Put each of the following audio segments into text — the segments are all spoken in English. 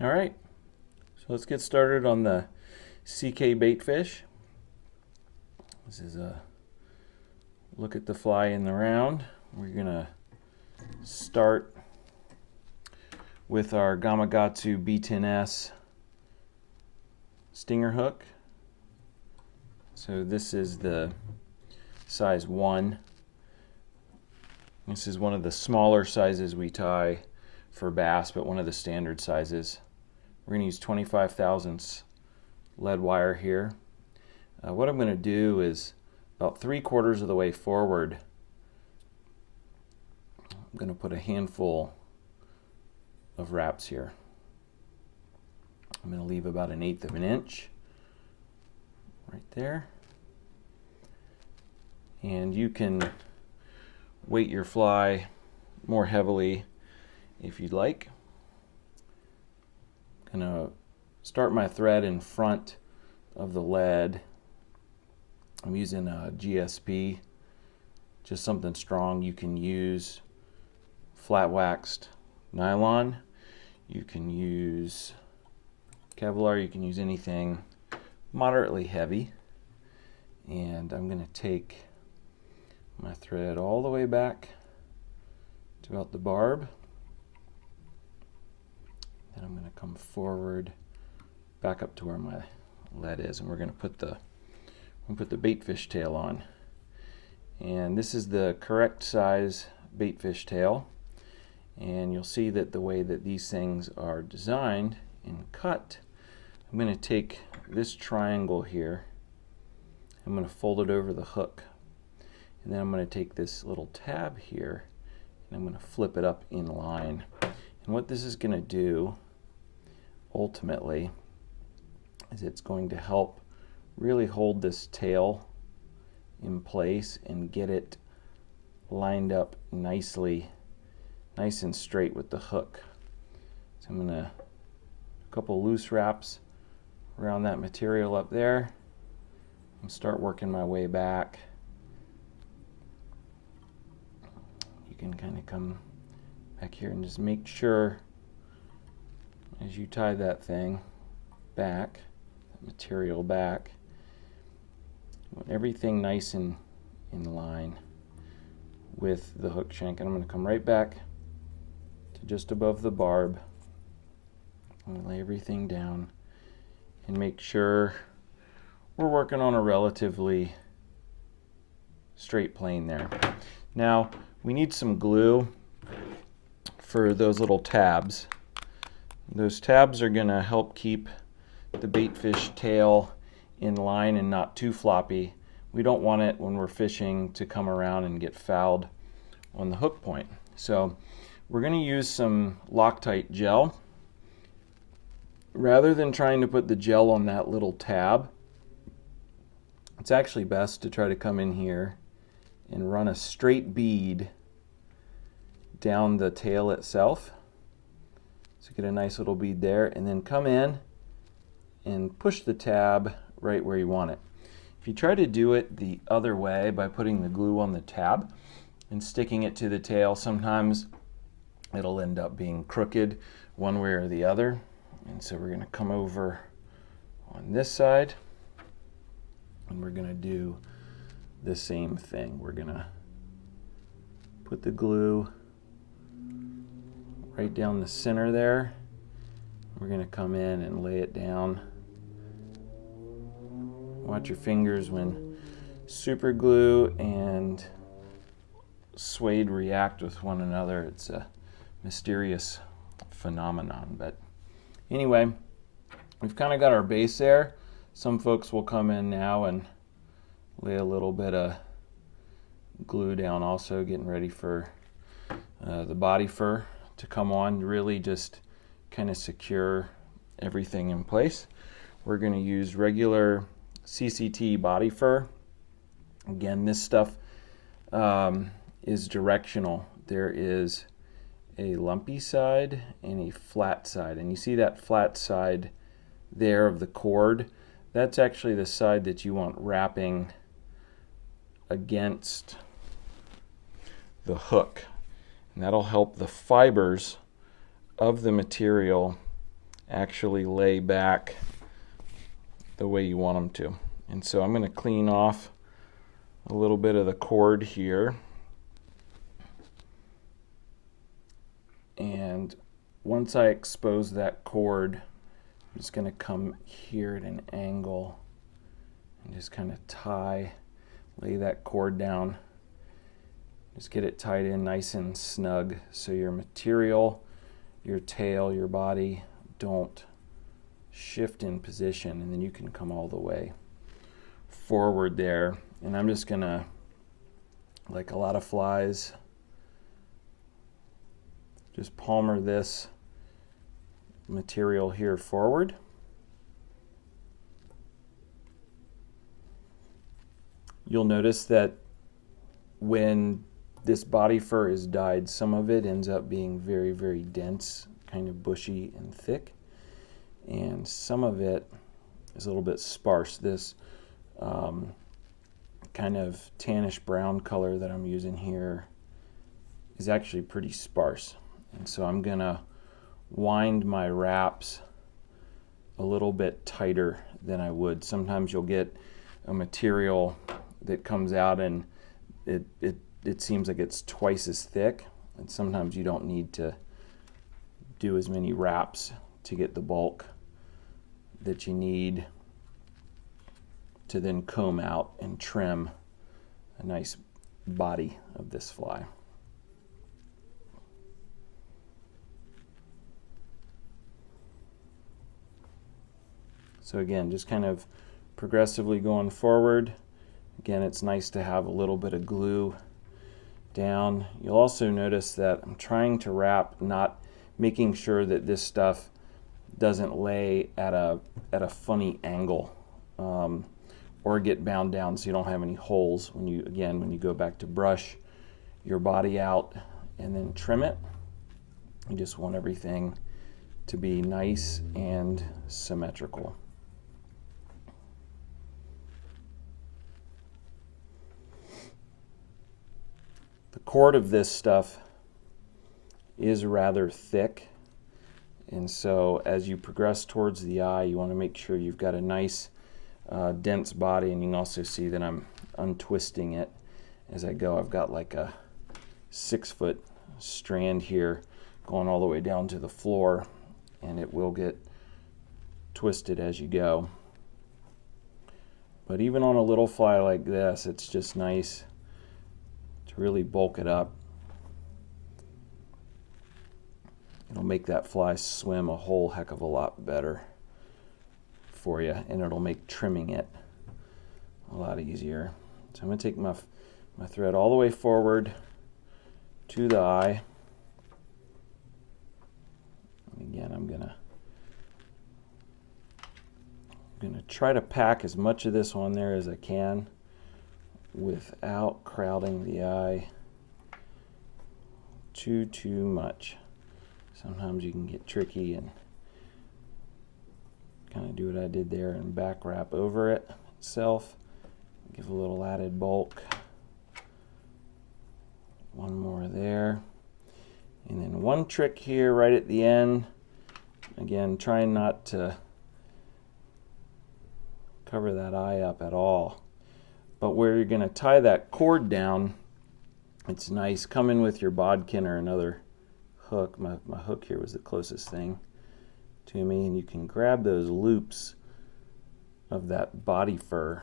All right, so let's get started on the CK Baitfish. This is a look at the fly in the round. We're gonna start with our Gamakatsu B10S stinger hook. So this is the size 1. This is one of the smaller sizes we tie for bass, but one of the standard sizes. We're going to use 25 thousandths lead wire here. What I'm going to do is about 3/4 of the way forward, I'm going to put a handful of wraps here. I'm going to leave about 1/8 of an inch right there. And you can weight your fly more heavily if you'd like. I'm going to start my thread in front of the lead. I'm using a GSP, just something strong. You can use flat waxed nylon, you can use Kevlar, you can use anything moderately heavy. And I'm going to take my thread all the way back to about the barb. Then I'm going to come forward back up to where my lead is, and we're going to put the baitfish tail on. And this is the correct size baitfish tail, and you'll see that the way that these things are designed and cut, I'm going to take this triangle here, I'm going to fold it over the hook, and then I'm going to take this little tab here and I'm going to flip it up in line. And what this is going to do ultimately is it's going to help really hold this tail in place and get it lined up nicely, nice and straight with the hook. So I'm going to a couple loose wraps around that material up there and start working my way back. You can kind of come back here and just make sure as you tie that thing back, that material back, you want everything nice and in line with the hook shank. And I'm going to come right back to just above the barb. I'm going to lay everything down and make sure we're working on a relatively straight plane there. Now we need some glue for those little tabs. Those tabs are going to help keep the baitfish tail in line and not too floppy. We don't want it when we're fishing to come around and get fouled on the hook point. So we're going to use some Loctite gel. Rather than trying to put the gel on that little tab, it's actually best to try to come in here and run a straight bead down the tail itself. So get a nice little bead there, and then come in and push the tab right where you want it. If you try to do it the other way by putting the glue on the tab and sticking it to the tail, sometimes it'll end up being crooked one way or the other. And so we're going to come over on this side and we're going to do the same thing. We're going to put the glue right down the center there. We're going to come in and lay it down. Watch your fingers when super glue and suede react with one another. It's a mysterious phenomenon. But anyway, we've kind of got our base there. Some folks will come in now and lay a little bit of glue down also, getting ready for the body fur to come on, really just kind of secure everything in place. We're going to use regular CCT body fur. Again, this stuff is directional. There is a lumpy side and a flat side, and you see that flat side there of the cord. That's actually the side that you want wrapping against the hook. And that'll help the fibers of the material actually lay back the way you want them to. And so I'm going to clean off a little bit of the cord here. And once I expose that cord, I'm just going to come here at an angle and just kind of lay that cord down. Just get it tied in nice and snug so your material, your tail, your body don't shift in position, and then you can come all the way forward there. And I'm just gonna, like a lot of flies, just palmer this material here forward. You'll notice that when this body fur is dyed, some of it ends up being very, very dense, kind of bushy and thick, and some of it is a little bit sparse. This kind of tannish brown color that I'm using here is actually pretty sparse, and so I'm gonna wind my wraps a little bit tighter than I would. Sometimes you'll get a material that comes out and it seems like it's twice as thick, and sometimes you don't need to do as many wraps to get the bulk that you need to then comb out and trim a nice body of this fly. So again, just kind of progressively going forward. Again, it's nice to have a little bit of glue down. You'll also notice that I'm trying to wrap, not making sure that this stuff doesn't lay at a funny angle or get bound down so you don't have any holes when you go back to brush your body out and then trim it. You just want everything to be nice and symmetrical. The cord of this stuff is rather thick, and so as you progress towards the eye, you want to make sure you've got a nice dense body. And you can also see that I'm untwisting it as I go. I've got like a 6-foot strand here going all the way down to the floor, and it will get twisted as you go. But even on a little fly like this, it's just nice to really bulk it up. It'll make that fly swim a whole heck of a lot better for you, and it'll make trimming it a lot easier. So I'm going to take my thread all the way forward to the eye. And again, I'm gonna try to pack as much of this on there as I can without crowding the eye too much. Sometimes you can get tricky and kind of do what I did there and back wrap over it itself. Give a little added bulk. One more there. And then one trick here right at the end. Again, trying not to cover that eye up at all. But where you're going to tie that cord down, it's nice. Come in with your bodkin or another hook. My hook here was the closest thing to me, and you can grab those loops of that body fur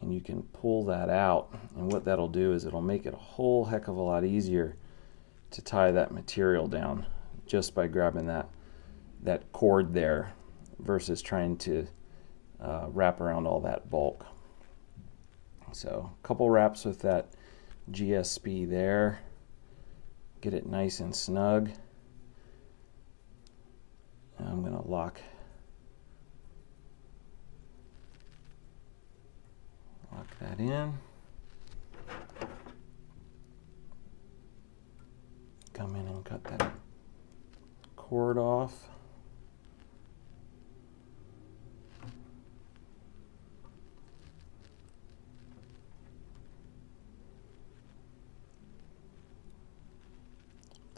and you can pull that out, and what that'll do is it'll make it a whole heck of a lot easier to tie that material down just by grabbing that cord there versus trying to wrap around all that bulk. So a couple wraps with that GSP there, get it nice and snug. Now I'm going to lock that in. Come in and cut that cord off.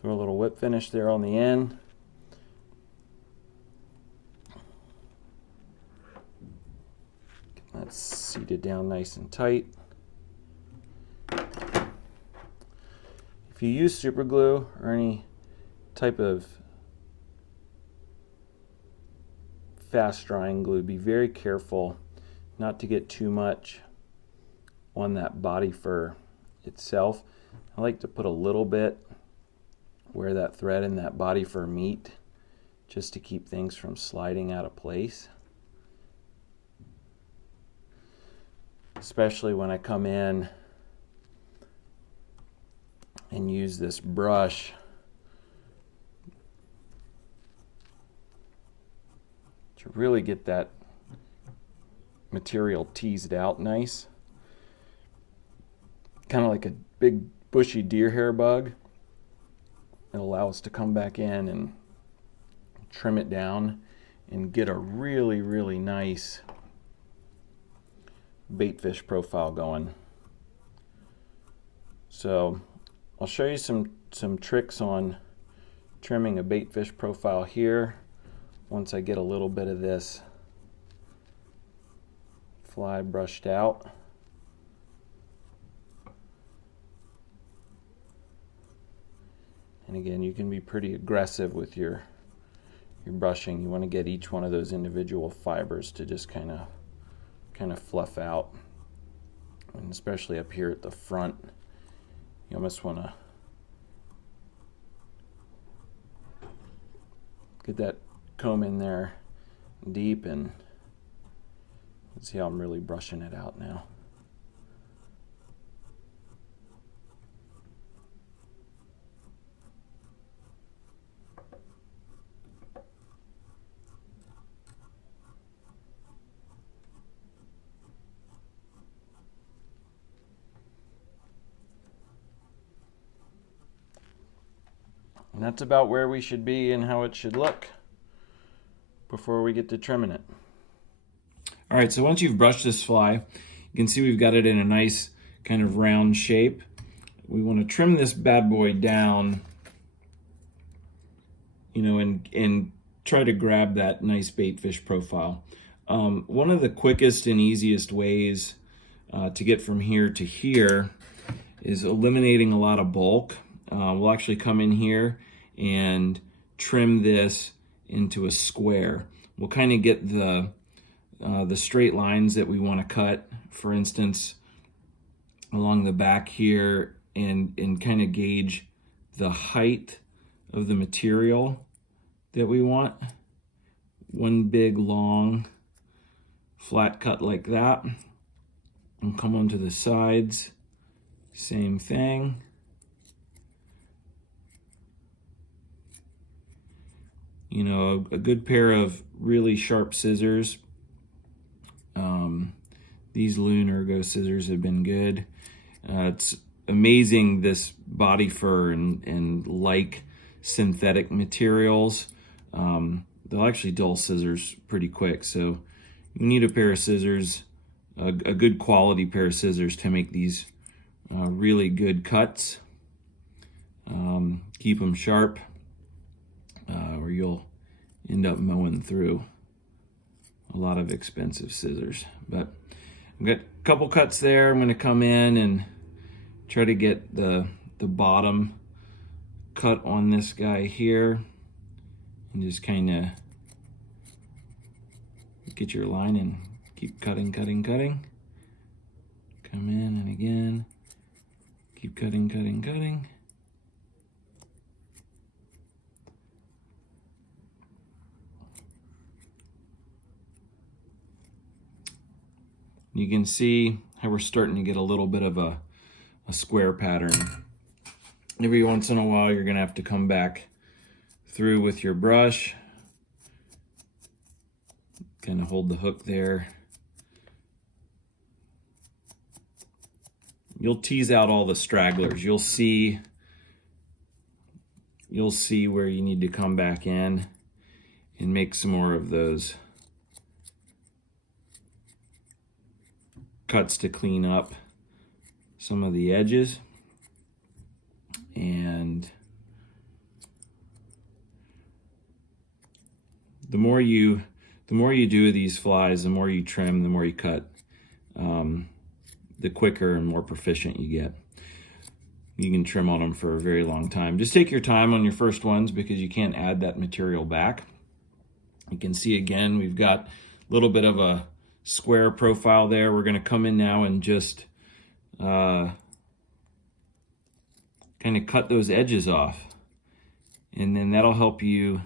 Throw a little whip finish there on the end. That's seated down nice and tight. If you use super glue or any type of fast drying glue, be very careful not to get too much on that body fur itself. I like to put a little bit where that thread and that body fur meet, just to keep things from sliding out of place. Especially when I come in and use this brush to really get that material teased out nice. Kind of like a big bushy deer hair bug. It'll allow us to come back in and trim it down and get a really, really nice baitfish profile going. So I'll show you some tricks on trimming a baitfish profile here once I get a little bit of this fly brushed out. And again, you can be pretty aggressive with your brushing. You want to get each one of those individual fibers to just kind of fluff out. And especially up here at the front, you almost want to get that comb in there deep, and see how I'm really brushing it out now. And that's about where we should be and how it should look before we get to trimming it. All right, so once you've brushed this fly, you can see we've got it in a nice kind of round shape. We want to trim this bad boy down, you know, and try to grab that nice baitfish profile. One of the quickest and easiest ways to get from here to here is eliminating a lot of bulk. We'll actually come in here and trim this into a square. We'll kind of get the straight lines that we want to cut, for instance, along the back here, and kind of gauge the height of the material that we want. One big long flat cut like that, and come onto the sides, same thing. You know, a good pair of really sharp scissors. These Loon Ergo scissors have been good. It's amazing, this body fur and like synthetic materials. They'll actually dull scissors pretty quick, so you need a pair of scissors, a good quality pair of scissors to make these really good cuts. Keep them sharp, or you'll end up mowing through a lot of expensive scissors. But I've got a couple cuts there. I'm going to come in and try to get the bottom cut on this guy here, and just kind of get your line and keep cutting. Come in and again, keep cutting. You can see how we're starting to get a little bit of a square pattern. Every once in a while, you're gonna have to come back through with your brush, kind of hold the hook there. You'll tease out all the stragglers. You'll see where you need to come back in and make some more of those cuts to clean up some of the edges. And the more you do these flies, the more you trim, the more you cut, the quicker and more proficient you get. You can trim on them for a very long time. Just take your time on your first ones because you can't add that material back. You can see again, we've got a little bit of a square profile there. We're gonna come in now and just kind of cut those edges off. And then that'll help you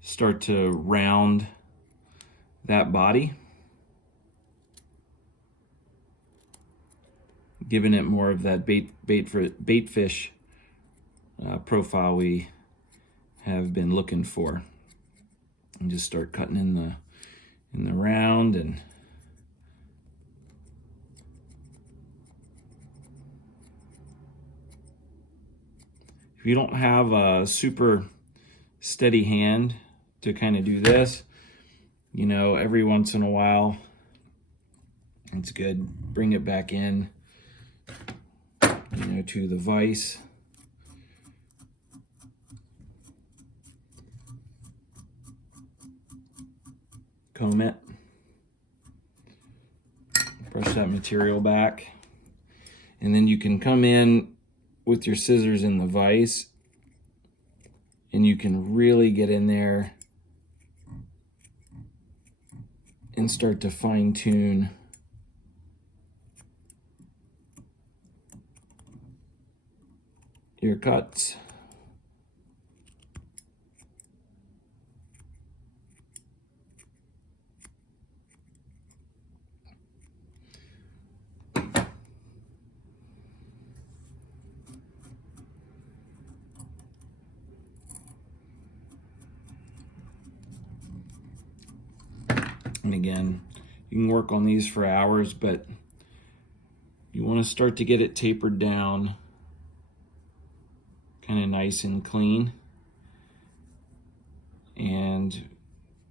start to round that body, giving it more of that baitfish profile we have been looking for. And just start cutting in the round, and if you don't have a super steady hand to kind of do this, you know, every once in a while, it's good. Bring it back in, you know, to the vise. Comb it. Brush that material back. And then you can come in with your scissors in the vise, and you can really get in there and start to fine tune your cuts. And again, you can work on these for hours, but you want to start to get it tapered down kind of nice and clean. And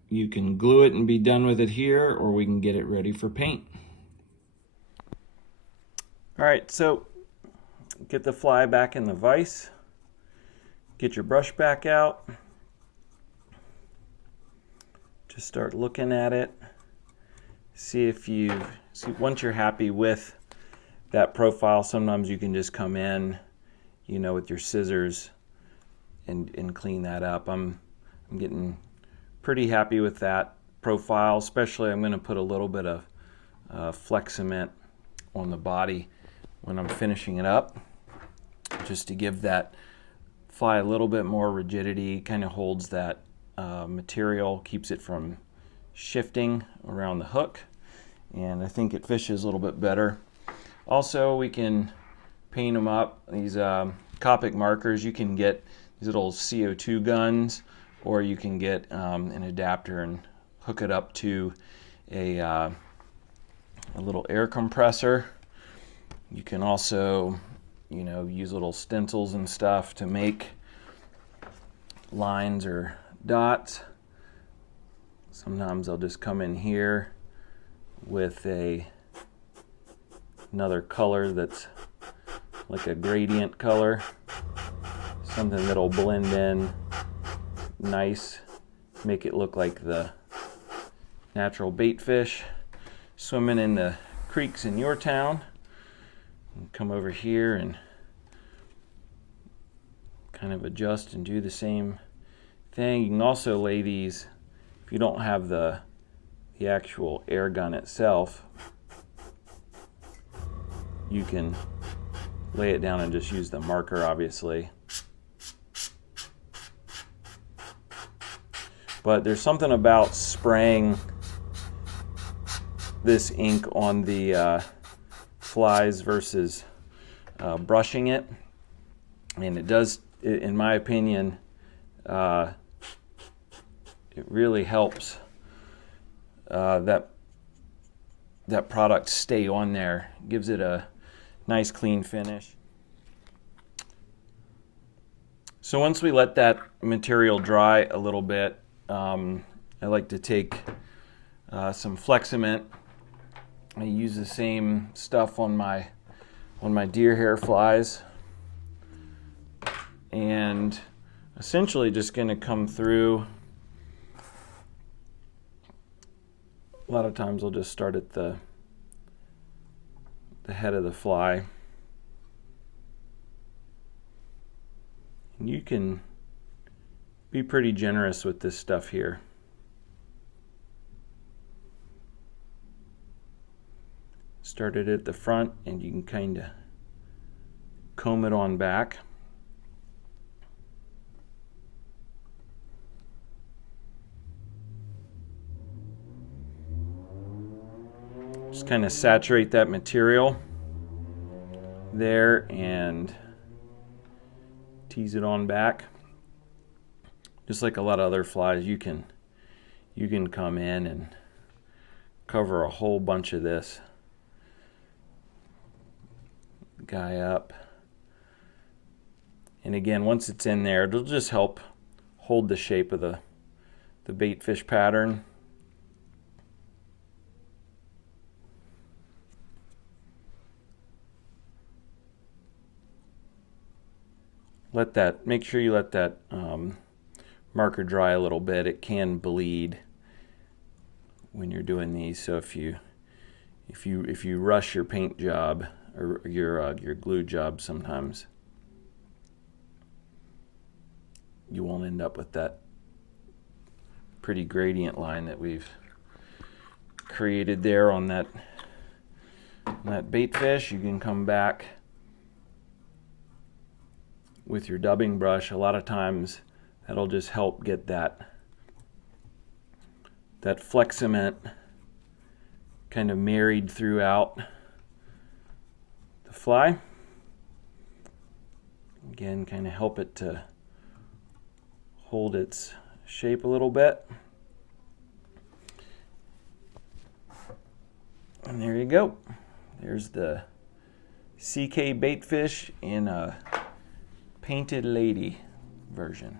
you can glue it and be done with it here, or we can get it ready for paint. All right, so get the fly back in the vise. Get your brush back out. Just start looking at it. See once you're happy with that profile, sometimes you can just come in, you know, with your scissors and clean that up. I'm getting pretty happy with that profile, especially I'm going to put a little bit of flex cement on the body when I'm finishing it up, just to give that fly a little bit more rigidity, kind of holds that material, keeps it from shifting around the hook, and I think it fishes a little bit better. Also, we can paint them up. These Copic markers, you can get these little CO2 guns, or you can get an adapter and hook it up to a little air compressor. You can also, you know, use little stencils and stuff to make lines or dots. Sometimes I'll just come in here with another color that's like a gradient color, something that'll blend in nice, make it look like the natural bait fish swimming in the creeks in your town. And come over here and kind of adjust and do the same thing. You can also lay these, if you don't have the actual air gun itself, you can lay it down and just use the marker, obviously. But there's something about spraying this ink on the flies versus brushing it, and it does, in my opinion, it really helps that product stay on there, gives it a nice clean finish. So once we let that material dry a little bit, I like to take some flex cement. I use the same stuff on my deer hair flies, and essentially just going to come through A lot of times I'll just start at the head of the fly. And you can be pretty generous with this stuff here. Start it at the front and you can kind of comb it on back. Just kind of saturate that material there and tease it on back. Just like a lot of other flies, you can come in and cover a whole bunch of this guy up. And again, once it's in there, it'll just help hold the shape of the baitfish pattern. Make sure you let that marker dry a little bit. It can bleed when you're doing these. So if you rush your paint job or your glue job, sometimes you won't end up with that pretty gradient line that we've created there on that baitfish. You can come back with your dubbing brush. A lot of times that'll just help get that Fleximent kind of married throughout the fly. Again, kind of help it to hold its shape a little bit. And there you go. There's the CK Baitfish in a Painted Lady version.